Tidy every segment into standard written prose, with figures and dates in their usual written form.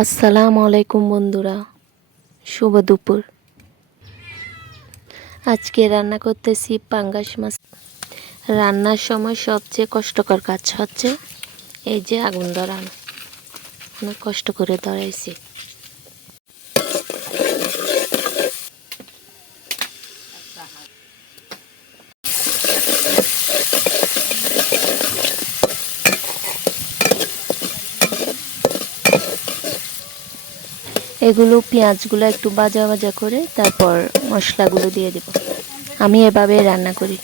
আসসালামু আলাইকুম বন্ধুরা, শুভ দুপুর। আজকে রান্না করতেছি পাঙ্গাস মাছ। রান্নার সময় সবচেয়ে কষ্টকর কাজ হচ্ছে এই যে আগুন ধরানো। অনেক কষ্ট করে ধরাইছি। এগুলো পেঁয়াজগুলো একটু ভাজা ভাজা করে তারপর মশলাগুলো দিয়ে দেব। আমি এভাবে রান্না করি।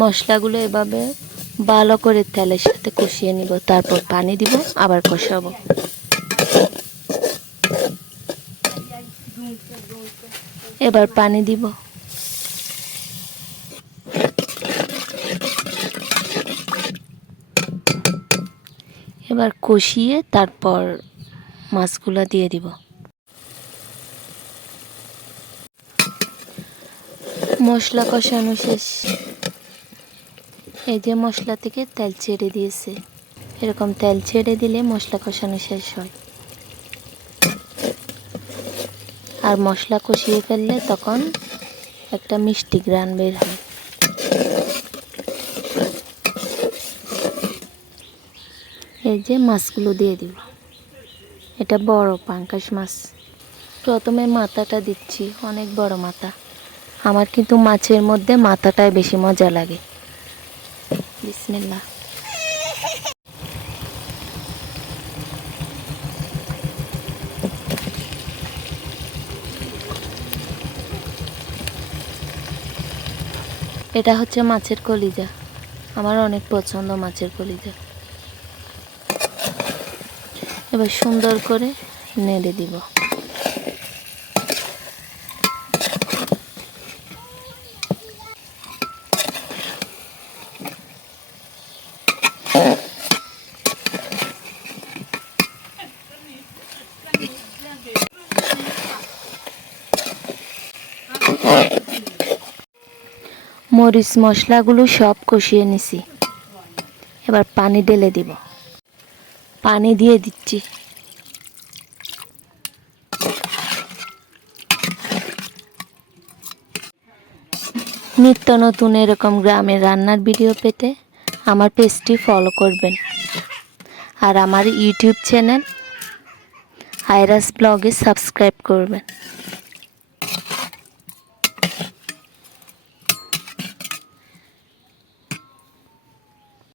মশলাগুলো এভাবে ভালো করে তেলের সাথে কষিয়ে নিব, তারপর পানি দিব, আবার কষাবো। এবার পানি দিব। এবার কষিয়ে তারপর মাছগুলো দিয়ে দিব। মশলা কষানো শেষ। এই যে মশলা থেকে তেল ছেড়ে দিয়েছে। এরকম তেল ছেড়ে দিলে মশলা কষানো শেষ হয়। আর মশলা কষিয়ে ফেললে তখন একটা মিষ্টি ঘ্রাণ বের হয়। এই যে মাছগুলো দিয়ে দিব। এটা বড় পাঙ্গাস মাছ। প্রথমে মাথাটা দিচ্ছি, অনেক বড় মাথা। আমার কিন্তু মাছের মধ্যে মাথাটাই বেশি মজা লাগে। বিসমিল্লাহ। এটা হচ্ছে মাছের কলিজা। আমার অনেক পছন্দ মাছের কলিজা। এবার সুন্দর করে নেড়ে দিব। মরিচ মশলাগুলো সব কষিয়ে নিছি। এবার পানি ঢেলে দিব। পানি দিয়ে দিচ্ছি। নিত্য নতুন এরকম গ্রামের রান্নার ভিডিও পেতে আমার পেজটি ফলো করবেন। আর আমার ইউটিউব চ্যানেল আয়রাস ব্লগে সাবস্ক্রাইব করবেন।